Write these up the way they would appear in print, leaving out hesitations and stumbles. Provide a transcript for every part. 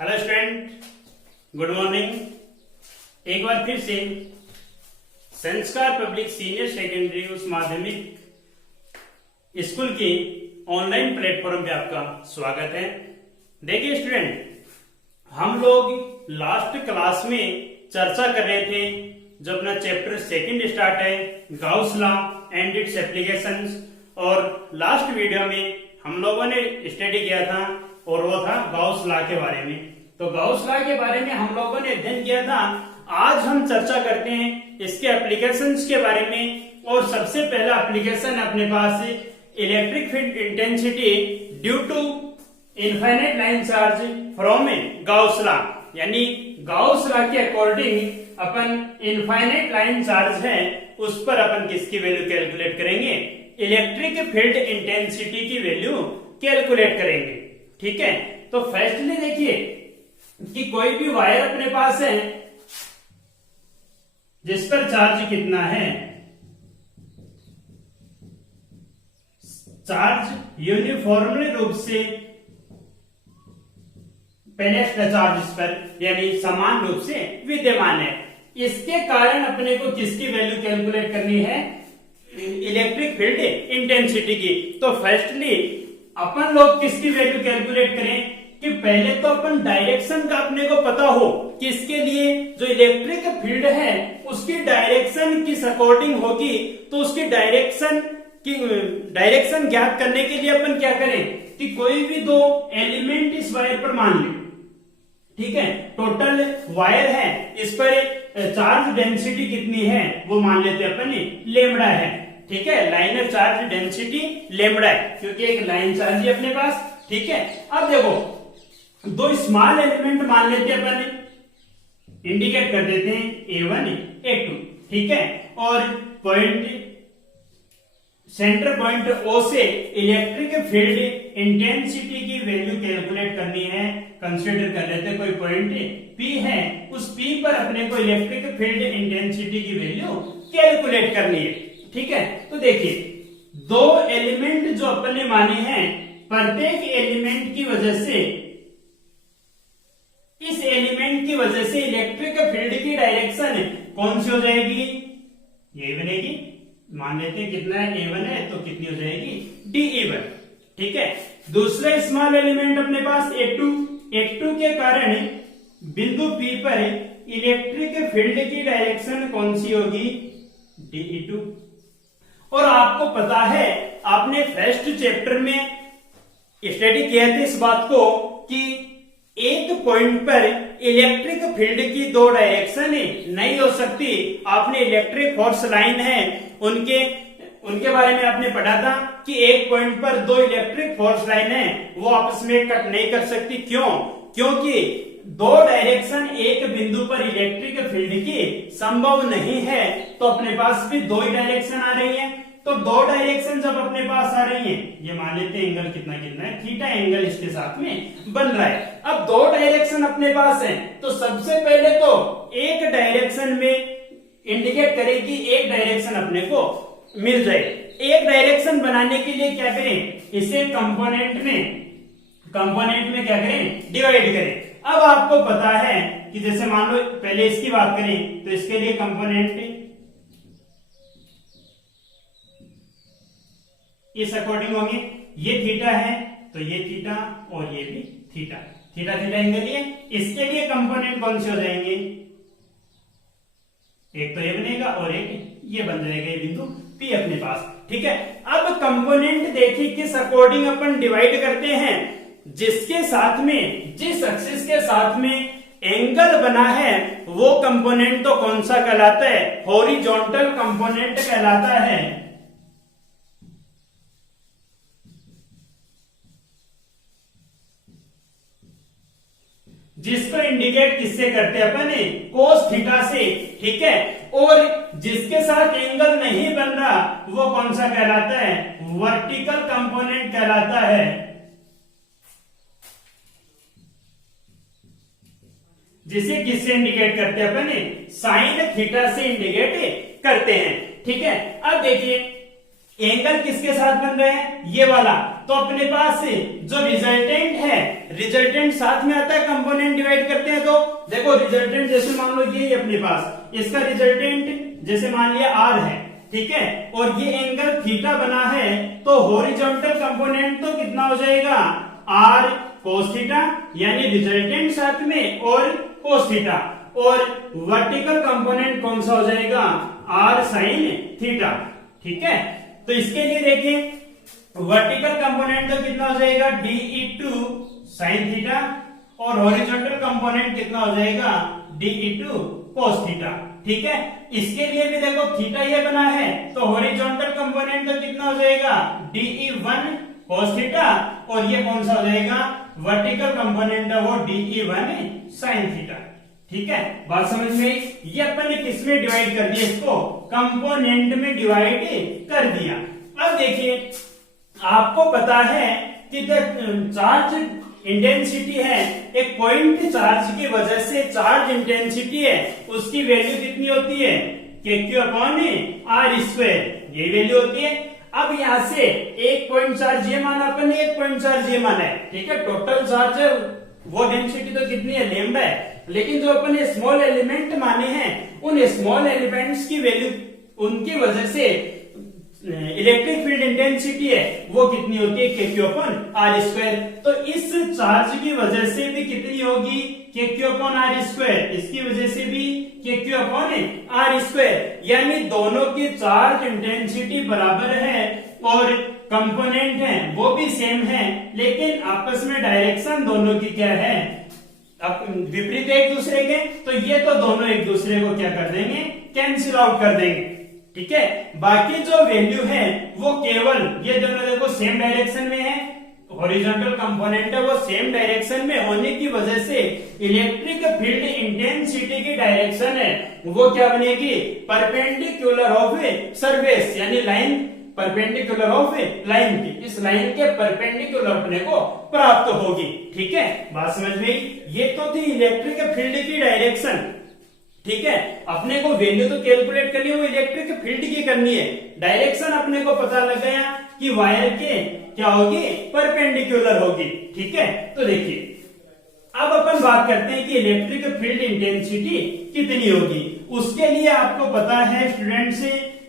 Hello student, good morning. एक बार फिर से संस्कार पब्लिक सीनियर सेकेंडरी उच्च माध्यमिक स्कूल के ऑनलाइन प्लेटफॉर्म पे आपका स्वागत है। देखिए स्टूडेंट, हम लोग लास्ट क्लास में चर्चा कर रहे थे जो अपना चैप्टर सेकंड स्टार्ट है Gauss law and it's applications, और लास्ट वीडियो में हम लोगों ने स्टडी किया था और वो था गाउस लॉ के बारे में। तो गाउस लॉ के बारे में हम लोगों ने अध्ययन किया था। आज हम चर्चा करते हैं इसके एप्लीकेशंस के बारे में, और सबसे पहला एप्लीकेशन अपने पास electric field intensity due to infinite line charge from Gauss law, यानी गाउस लॉ के अकॉर्डिंग अपन इनफाइनाइट लाइन चार्ज है उस पर अपन किसकी वैल्यू कैलकुलेट करेंगे, इलेक्ट्रिक फील्ड इंटेंसिटी की वैल्यू कैलकुलेट करेंगे। ठीक है, तो फर्स्टली देखिए कि कोई भी वायर अपने पास है जिस पर चार्ज कितना है, चार्ज यूनिफॉर्मली रूप से पैलेट चार्ज इस पर यानी समान रूप से विद्यमान है। इसके कारण अपने को किसकी वैल्यू कैलकुलेट करनी है, इलेक्ट्रिक फील्ड इंटेंसिटी की। तो फर्स्टली अपन लोग किसकी वैल्यू कैलकुलेट करें कि पहले तो अपन डायरेक्शन का अपने को पता हो कि इसके लिए जो इलेक्ट्रिक फील्ड है उसकी डायरेक्शन किस अकॉर्डिंग होगी, तो उसकी डायरेक्शन ज्ञात करने के लिए अपन क्या करें कि कोई भी दो एलिमेंट इस वायर पर मान लें। ठीक है, टोटल वायर है, इस पर चार्ज डेंसिटी कितनी है वो मान लेते हैं अपन लेमड़ा है। ठीक है, लाइनर चार्ज डेंसिटी लेमड़ा है क्योंकि एक लाइन चार्ज है अपने पास। ठीक है, अब देखो दो स्मॉल एलिमेंट मान लेते हैं अपन, इंडिकेट कर देते हैं A1 A2। ठीक है, और पॉइंट सेंटर पॉइंट O से इलेक्ट्रिक फील्ड इंटेंसिटी की वैल्यू कैलकुलेट करनी है। कंसीडर कर लेते हैं कोई पॉइंट P है, उस P पर अपने को इलेक्ट्रिक फील्ड इंटेंसिटी की वैल्यू कैलकुलेट करनी है। ठीक है, तो देखिए दो एलिमेंट जो अपन ने माने हैं, प्रत्येक एलिमेंट की वजह से इस एलिमेंट की वजह से इलेक्ट्रिक फील्ड की डायरेक्शन कौन सी हो जाएगी, ये बनेगी। मान लेते हैं कितना है A1 है तो कितनी हो जाएगी DE1। ठीक है, दूसरा स्मॉल एलिमेंट अपने पास A2 के कारण बिंदु P पर इलेक्ट्रिक फील्ड की डायरेक्शन कौन सी होगी, DE2। और आपको पता है आपने फर्स्ट चैप्टर में स्टडी किया था इस बात को कि एक पॉइंट पर इलेक्ट्रिक फील्ड की दो डायरेक्शन नहीं हो सकती। आपने इलेक्ट्रिक फोर्स लाइन है उनके बारे में आपने पढ़ा था कि एक पॉइंट पर दो इलेक्ट्रिक फोर्स लाइन है वो आपस में कट नहीं कर सकती। क्यों? क्योंकि दो डायरेक्शन एक बिंदु पर इलेक्ट्रिक फील्ड की संभव नहीं है, तो अपने पास भी दो ही डायरेक्शन आ रही है। तो दो डायरेक्शन जब अपने पास आ रही हैं, ये मान लेते हैं एंगल कितना है, थीटा एंगल इसके साथ में बन रहा है। अब दो डायरेक्शन अपने पास है तो सबसे पहले तो एक डायरेक्शन में इंडिकेट करेगी, एक डायरेक्शन अपने को मिल जाए। एक डायरेक्शन बनाने के लिए क्या करें, इसे कंपोनेंट में क्या करें, डिवाइड करें। अब आपको पता है कि जैसे मान लो पहले इसकी बात करें तो इसके लिए कंपोनेंट इस अकॉर्डिंग होंगे, ये थीटा है तो ये थीटा और ये भी थीटा एंगल लिए। इसके लिए कंपोनेंट कौन से हो जाएंगे, एक तो ये बनेगा और एक ये बन जाएगा, ये बिंदु P अपने पास। ठीक है, अब कंपोनेंट देखिए किस अकॉर्डिंग अपन डिवाइड करते हैं, जिसके साथ में जिस एक्सिस के साथ में एंगल बना है वो कंपोनेंट तो कौन सा कहलाता है, हॉरिजॉन्टल कंपोनेंट कहलाता है। जिसको इंडिकेट किससे करते हैं अपन, कोस थीटा से। ठीक है, और जिसके साथ एंगल नहीं बन रहा वो कौन सा कहलाता है, वर्टिकल कंपोनेंट कहलाता है। जिसे किससे इंडिकेट करते हैं अपन, साइन थीटा से इंडिकेट करते हैं। ठीक है, अब देखिए एंगल किसके साथ बन रहे हैं, ये वाला, तो अपने पास जो रिजल्टेंट है, रिजल्टेंट साथ में आता है, कंपोनेंट डिवाइड करते हैं तो देखो रिजल्टेंट जैसे मान लो ये अपने पास, इसका रिजल्टेंट जैसे मान लिया आर है, ठीक है, और ये एंगल थीटा बना है, तो हॉरिजॉन्टल कंपोनेंट तो कितना हो जाएगा, आर कोस थीटा, यानी रिजल्टेंट साथ में और कोस थीटा, और वर्टिकल कंपोनेंट कौन सा हो जाएगा, आर साइन थीटा, ठीक है। तो इसके लिए देखिए वर्टिकल कंपोनेंट तो कितना हो जाएगा, DE2 साइन थीटा, और हॉरिजॉन्टल कंपोनेंट कितना हो जाएगा, DE2 कोस थीटा, ठीक है। इसके लिए भी देखो थीटा ये बना है, तो हॉरिजॉन्टल कंपोनेंट तो कितना हो जाएगा, DE1 कोस थीटा, और ये कौन सा हो जाएगा, वर्टिकल कंपोनेंट है वो DE1 साइन थीटा, ठीक है। बात समझ में आई? ये अपन ने किस में डिवाइड कर दिया, इसको कंपोनेंट में डिवाइड कर दिया। अब देखिए आपको पता है कि चार्ज इंटेंसिटी है, एक पॉइंट चार्ज की वजह से चार्ज इंटेंसिटी है, उसकी वैल्यू कितनी होती है, KQ/R², ये वैल्यू होती है। अब यहां से एक पॉइंट चार्ज ये माना अपन ने, एक पॉइंट चार्ज ये माना है, ठीक है। टोटल चार्ज है वो डेंसिटी तो कितनी है, लैम्डा है, लेकिन जो अपन ने स्मॉल एलिमेंट माने हैं, उन स्मॉल एलिमेंट्स की वैल्यू, उनकी वजह से इलेक्ट्रिक फील्ड इंटेंसिटी है वो कितनी होती है, KQ/R²। तो इस चार्ज की वजह से भी कितनी होगी, KQ/R², इसकी वजह से भी KQ/R², यानी दोनों की चार्ज इंटेंसिटी बराबर है और कंपोनेंट है वो भी सेम है, लेकिन आपस में डायरेक्शन दोनों की क्या है, अब विपरीत एक दूसरे के, तो ये तो दोनों एक दूसरे को क्या कर देंगे, कैंसिल आउट कर देंगे, ठीक है। बाकी जो वैल्यू है वो केवल ये दोनों देखो सेम डायरेक्शन में है, हॉरिजॉन्टल कंपोनेंट है वो सेम डायरेक्शन में होने की वजह से इलेक्ट्रिक फील्ड इंटेंसिटी की डायरेक्शन है वो क्या बनेगी, परपेंडिकुलर ऑफ सरफेस, यानी लाइन परपेंडिकुलर ऑफ लाइन की, इस लाइन के परपेंडिकुलर अपने को प्राप्त होगी, ठीक है। बात समझ में? ये तो थी इलेक्ट्रिक फील्ड की डायरेक्शन, ठीक है। अपने को वैल्यू तो कैलकुलेट करनी है, वो इलेक्ट्रिक फील्ड की करनी है, डायरेक्शन अपने को पता लग गया कि वायर के क्या होगी, परपेंडिकुलर होगी, ठीक है। तो देखिए अब अपन बात करते हैं कि इलेक्ट्रिक फील्ड इंटेंसिटी कितनी होगी। उसके लिए आपको पता है स्टूडेंट्स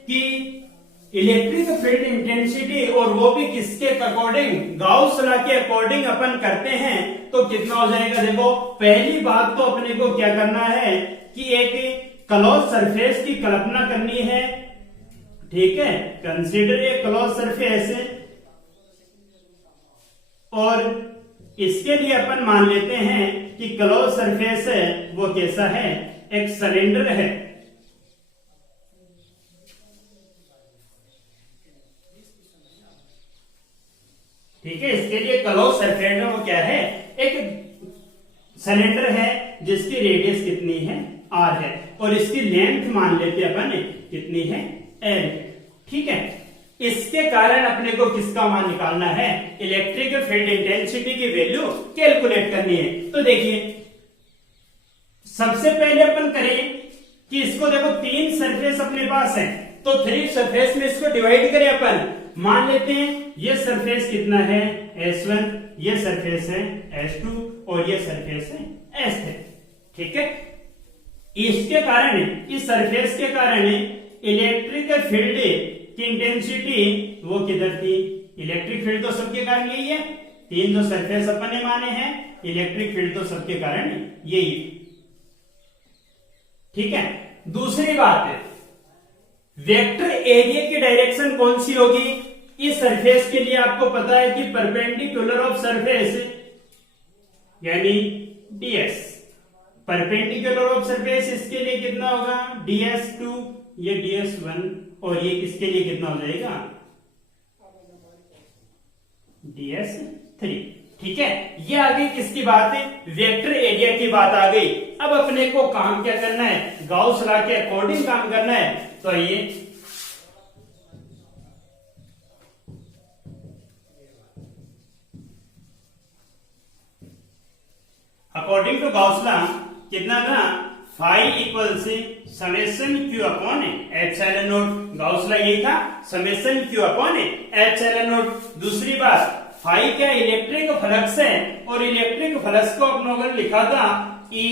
कि इलेक्ट्रिक फील्ड इंटेंसिटी, और वो भी किसके अकॉर्डिंग, गाउस लॉ के अकॉर्डिंग अपन करते हैं, तो कितना हो जाएगा, देखो पहली बात तो अपने को क्या करना है कि एक क्लोज सरफेस की कल्पना करनी है, ठीक है, कंसीडर ए क्लोज सरफेस, और इसके लिए अपन मान लेते हैं कि क्लोज सरफेस है वो कैसा है, एक सिलेंडर है, ठीक है। इसके लिए क्लोज सरफेस वो क्या है, एक सिलेंडर है जिसकी रेडियस कितनी है, r है, और इसकी लेंथ मान लेते अपन कितनी है, l, ठीक है। इसके कारण अपने को किसका मान निकालना है, इलेक्ट्रिक फील्ड इंटेंसिटी की वैल्यू कैलकुलेट करनी है। तो देखिए सबसे पहले अपन करें कि इसको देखो तीन सरफेस अपने पास है, तो 3 सरफेस में इसको डिवाइड करें अपन, मान लेते हैं ये सरफेस कितना है, S1, ये सरफेस है S2, और ये सरफेस है S3, ठीक है। इसके कारण, इस सरफेस के कारण इलेक्ट्रिक फील्ड की इंटेंसिटी वो किधर थी, इलेक्ट्रिक फील्ड तो सबके कारण यही है, तीन जो सरफेस अपन ने माने हैं, इलेक्ट्रिक फील्ड तो सबके कारण यही है, ठीक है। दूसरी बात है वेक्टर एरिया की डायरेक्शन कौन सी होगी, इस सरफेस के लिए आपको पता है कि परपेंडिकुलर ऑफ सरफेस यानी ds, परपेंडिकुलर ऑफ सरफेस इसके लिए कितना होगा, ds2, ये ds1, और ये इसके लिए कितना हो जाएगा, ds3, ठीक है। ये आ गई किसकी बात है, वेक्टर एरिया की बात आ गई। अब अपने को काम क्या करना है, गाउस लॉ के अकॉर्डिंग काम करना है। तो ये अकॉर्डिंग टू गाउस लॉ कितना था, फाई इक्वल से summation Q upon epsilon not, Gauss law यही था, summation Q upon epsilon not. दूसरी बात फाई क्या इलेक्ट्रिक फ्लक्स है, और इलेक्ट्रिक फ्लक्स को अपन लोगों ने लिखा था ई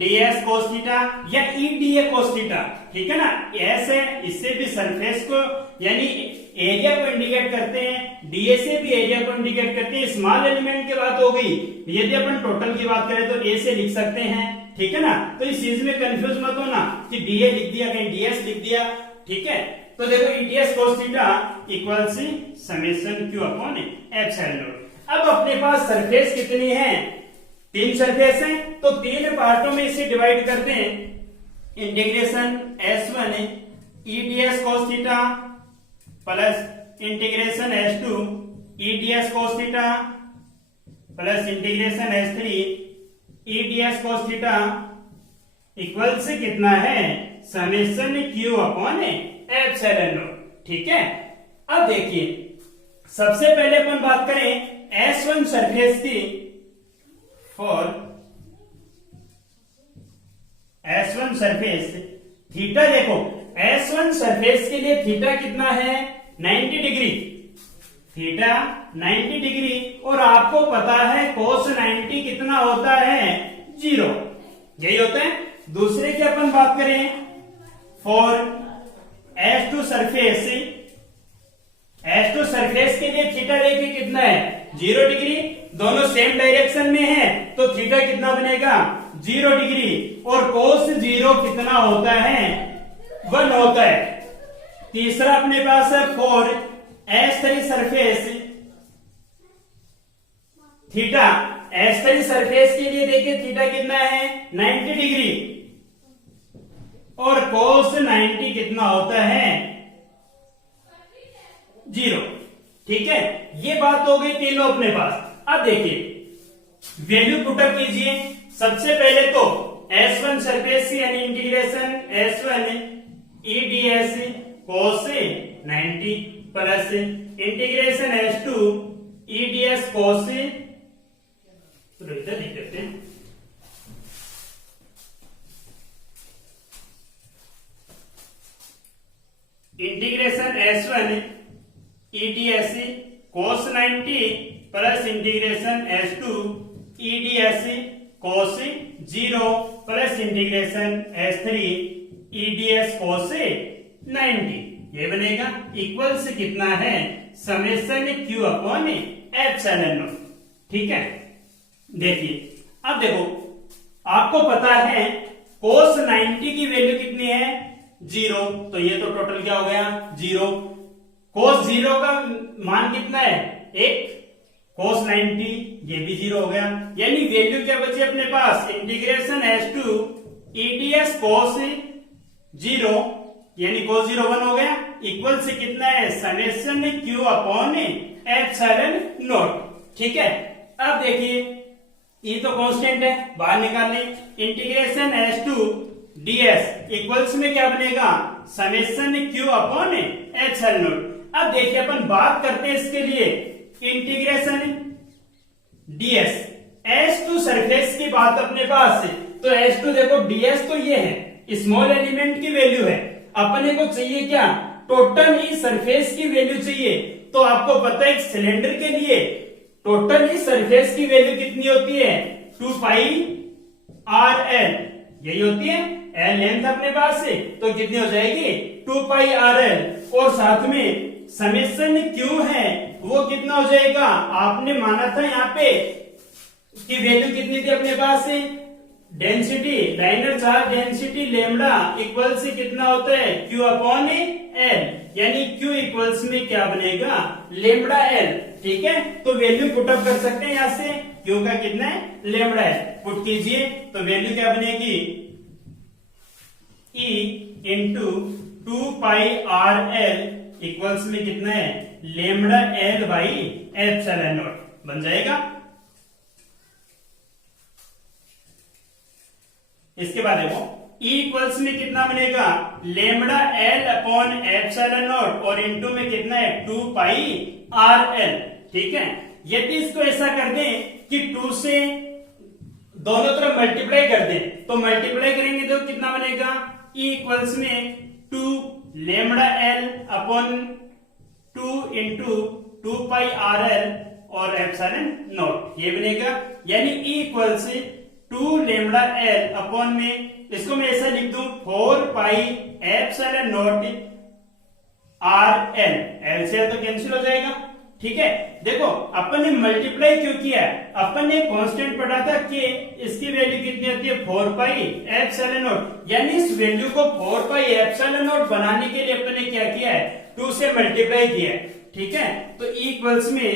ds cos थीटा या ई da cos थीटा, ठीक है ना। ऐसे इससे भी सरफेस को यानी एरिया को इंडिकेट करते हैं, da से भी एरिया को इंडिकेट करते हैं। स्मॉल एलिमेंट की बात हो गई, यदि अपन टोटल की बात करें तो a से लिख सकते हैं, ठीक है ना। तो इस चीज में कंफ्यूज मत होना कि da लिख दिया कहीं ds लिख दिया, ठीक है। तो देखो E ds cos theta equal to समेशन q अपॉन एप्सिलॉन नॉट। अब अपने पास सरफेस कितनी है, 3 सरफेस है, तो 3 पार्टों में इसे डिवाइड करते हैं। इंटीग्रेशन s1 ई ds cos theta plus integration s2 ई ds cos theta plus integration s3 ई ds cos थीटा इक्वल से कितना है, summation q upon epsilon not, ठीक है। अब देखिए सबसे पहले अपन बात करें S1 सरफेस की, फॉर S1 सरफेस थीटा, देखो S1 सरफेस के लिए थीटा कितना है 90 डिग्री, थीटा 90 डिग्री, और आपको पता है cos 90 कितना होता है 0, यही होता है। दूसरे की अपन बात करें for S2 surface, S2 surface के लिए थीटा देखिए कितना है 0 डिग्री, दोनों सेम डायरेक्शन में है तो थीटा कितना बनेगा 0 डिग्री, और cos 0 कितना होता है 1 होता है। तीसरा अपने पास है for S3 surface theta, S3 surface के लिए देखिए थीटा कितना है 90 डिग्री, और cos 90 कितना होता है 0, ठीक है। ये बात हो गई तीनों अपने पास। अब देखिए वैल्यू पुटअप कीजिए। सबसे पहले तो S1 सरफेस की यानी इंटीग्रेशन S1 ई ds cos 90 plus integration S2 ई ds cos, तो इधर लिख देते हैं इंटीग्रेशन S1 ई ds cos 90 plus integration S2 ई ds cos 0 plus integration S3 ई ds cos 90, ये बनेगा इक्वल से कितना है summation q upon epsilon not, ठीक है। देखिए अब देखो आपको पता है cos 90 की वैल्यू कितनी है 0, तो ये तो टोटल क्या हो गया 0। cos 0 का मान कितना है 1, cos 90 ये भी 0 हो गया, यानी वैल्यू क्या बची अपने पास इंटीग्रेशन S2 ई ds cos 0 यानी cos 0 1 हो गया, इक्वल से कितना है summation q upon epsilon not, ठीक है। अब देखिए ये तो कांस्टेंट है, बाहर निकाल ले, इंटीग्रेशन S2 ds इक्वल्स में क्या बनेगा summation q upon epsilon naught. अब देखिए अपन बात करते हैं इसके लिए इंटीग्रेशन ds S2 सरफेस की बात अपने पास है, तो S2 देखो ds तो ये है स्मॉल एलिमेंट की वैल्यू है, अपने को चाहिए क्या टोटल ही सरफेस की वैल्यू चाहिए। तो आपको पता है सिलेंडर के लिए टोटल ही सरफेस की वैल्यू कितनी होती है 2 पाई r l, यही होती है, l लेंथ अपने पास से, तो कितनी हो जाएगी 2 पाई r l, और साथ में समेशन q है वो कितना हो जाएगा, आपने माना था यहाँ पे कि वैल्यू कितनी थी अपने पास से density liner charge density lambda equal से कितना होता है q अपॉन l, यानी q इक्वल्स में क्या बनेगा लेमडा l, ठीक है। तो वैल्यू पुटअप कर सकते हैं यहां से, q का कितना है लेमडा l, पुट कीजिए तो वैल्यू क्या बनेगी e इंटू 2 पाई r l इक्वल्स में कितना है lambda l by epsilon not बन जाएगा। इसके बाद देखो E इक्वल्स में कितना बनेगा lambda l upon epsilon not, और इंटू में कितना है 2 पाई r l, ठीक है। यदि इसको ऐसा कर दें कि 2 से दोनों तरफ मल्टीप्लाई कर दें, तो मल्टीप्लाई करेंगे तो कितना बनेगा E इक्वल्स में 2 लेमडा l अपॉन 2 इंटू 2 पाई r l, और एप्सिलॉन नॉट ये बनेगा, यानी E इक्वल से 2 लैम्डा L अपॉन में, इसको मैं ऐसा लिख दूं 4 pi epsilon not R L, L से तो कैंसिल हो जाएगा। ठीक है, देखो अपन ने मल्टीप्लाई क्यों किया है, अपन ने कांस्टेंट पढ़ा था कि इसकी वैल्यू कितनी होती है 4 पाई एप्सिलॉन नॉट, यानी इस वैल्यू को 4 पाई एप्सिलॉन नॉट बनाने के लिए अपन ने क्या किया है 2 से मल्टीप्लाई किया है। ठीक है, तो इक्वल्स में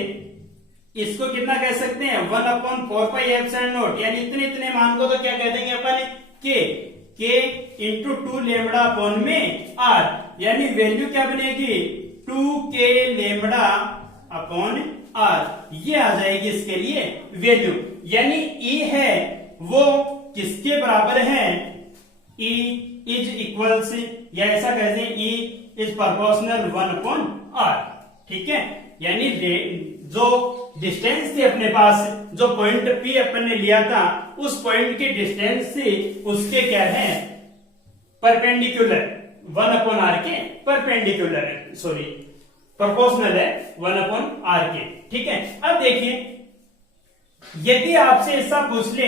इसको कितना कह सकते हैं 1 अपॉन 4 पाई एप्सिलॉन नॉट, यानी इतने इतने मान को तो क्या कह देंगे अपन के इंटू 2 लेमड़ा अपॉन में R, यानी वैल्यू क्या बनेगी 2k लेमड़ा अपॉन R, ये आ जाएगी इसके लिए वैल्यू। यानी E है वो किसके बराबर है, E इज इक्वल से, या ऐसा कह दें E is proportional 1 upon R। ठीक है, यानी जो डिस्टेंस थी अपने पास, जो पॉइंट P अपन ने लिया था, उस पॉइंट के डिस्टेंस से उसके क्या है परपेंडिकुलर 1 अपॉन R के परपेंडिकुलर है, सॉरी प्रोपोर्शनल है 1 अपॉन R के। ठीक है, अब देखिए यदि आपसे ऐसा पूछ ले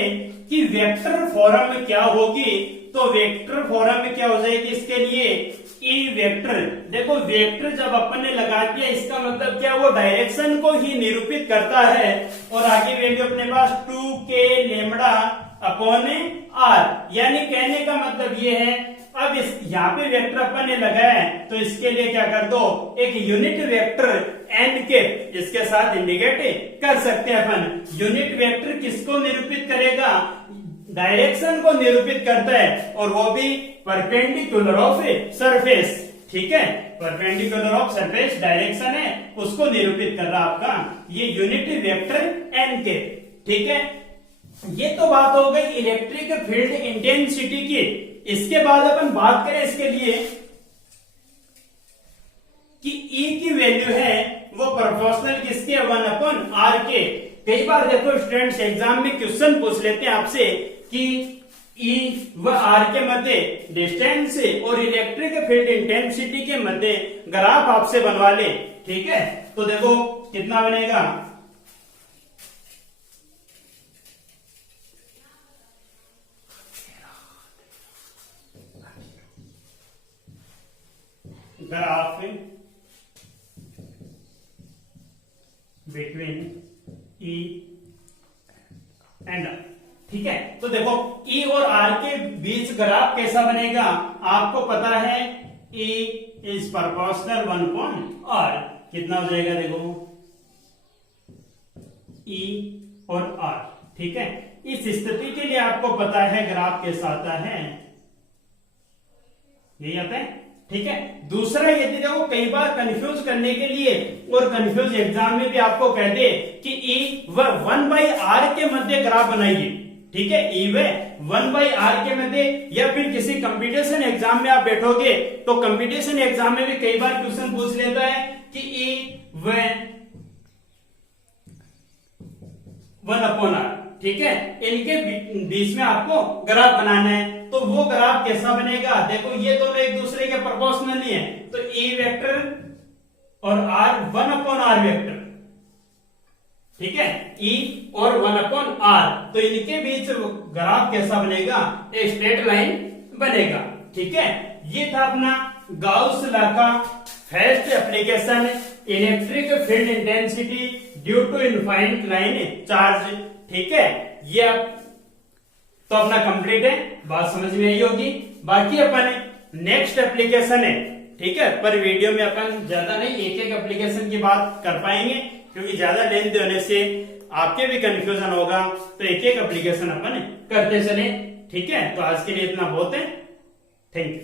कि वेक्टर फॉर्म में क्या होगी, तो वेक्टर फॉर्म में क्या हो जाएगी इसके लिए E वेक्टर। देखो वेक्टर जब अपन ने लगा दिया इसका मतलब क्या, वो डायरेक्शन को ही निरूपित करता है, और आगे वैल्यू अपने पास 2k लेमड़ा अपॉन R, यानी कहने का मतलब ये है अब इस यहाँ पे वेक्टर अपन ने लगाया है तो इसके लिए क्या कर दो एक यूनिट वेक्टर n के इसके साथ इंडिकेट कर सकते हैं अपन। यूनिट वेक्टर किसको निरूपित करेगा, डायरेक्शन को निरूपित करता है, और वो भी परपेंडिकुलर ऑफ सरफेस। ठीक है, परपेंडिकुलर ऑफ सरफेस डायरेक्शन है उसको निरूपित कर रहा आपका ये यूनिट वेक्टर n के। ठीक है, ये तो बात हो गई इलेक्ट्रिक फील्ड इंटेंसिटी की। इसके बाद अपन बात करें इसके लिए कि E की वैल्यू है वो प्रोपोर्शनल किसके 1 अपॉन R के। कई बार देखो स्टूडेंट्स एग्जाम में क्वेश्चन पूछ लेते हैं आपसे कि E व R के मध्य डिस्टेंस और इलेक्ट्रिक फील्ड इंटेंसिटी के मध्य ग्राफ आपसे बनवा ले। ठीक है, तो देखो कितना बनेगा, graph between E and R। ठीक है, तो देखो E और R के बीच ग्राफ कैसा बनेगा, आपको पता है E is proportional 1 upon R, कितना हो जाएगा देखो E और R। ठीक है, इस स्थिति के लिए आपको पता है ग्राफ कैसा आता है, यही आता है। ठीक है, दूसरा यदि देखो कई बार कंफ्यूज करने के लिए और कंफ्यूज एग्जाम में भी आपको कह दे कि E व 1/R के मध्य ग्राफ बनाइए। ठीक है, E व 1/R के मध्य, या फिर किसी कंपटीशन एग्जाम में आप बैठोगे तो कंपटीशन एग्जाम में भी कई बार क्वेश्चन पूछ लेता है कि E व 1 अपॉन R। ठीक है, इनके बीच में आपको ग्राफ बनाना है, तो वो ग्राफ कैसा बनेगा, देखो ये दोनों एक दूसरे के प्रोपोर्शनल ही है, तो E वेक्टर और R 1 अपॉन R वेक्टर। ठीक है, E और 1 अपॉन R, तो इनके बीच ग्राफ कैसा बनेगा, एक स्ट्रेट लाइन बनेगा। ठीक है, ये था अपना गाउस लॉ का first application, electric field intensity due to infinite line charge. ठीक है, ये तो अपना कंप्लीट है, बात समझ में आई होगी। बाकी अपन नेक्स्ट एप्लीकेशन है, ठीक है, पर वीडियो में अपन ज्यादा नहीं एक एक एप्लीकेशन की बात कर पाएंगे, क्योंकि ज्यादा लेंथ होने से आपके भी कंफ्यूजन होगा, तो एक एक एप्लीकेशन अपन करते चले। ठीक है, तो आज के लिए इतना बहुत है, थैंक यू।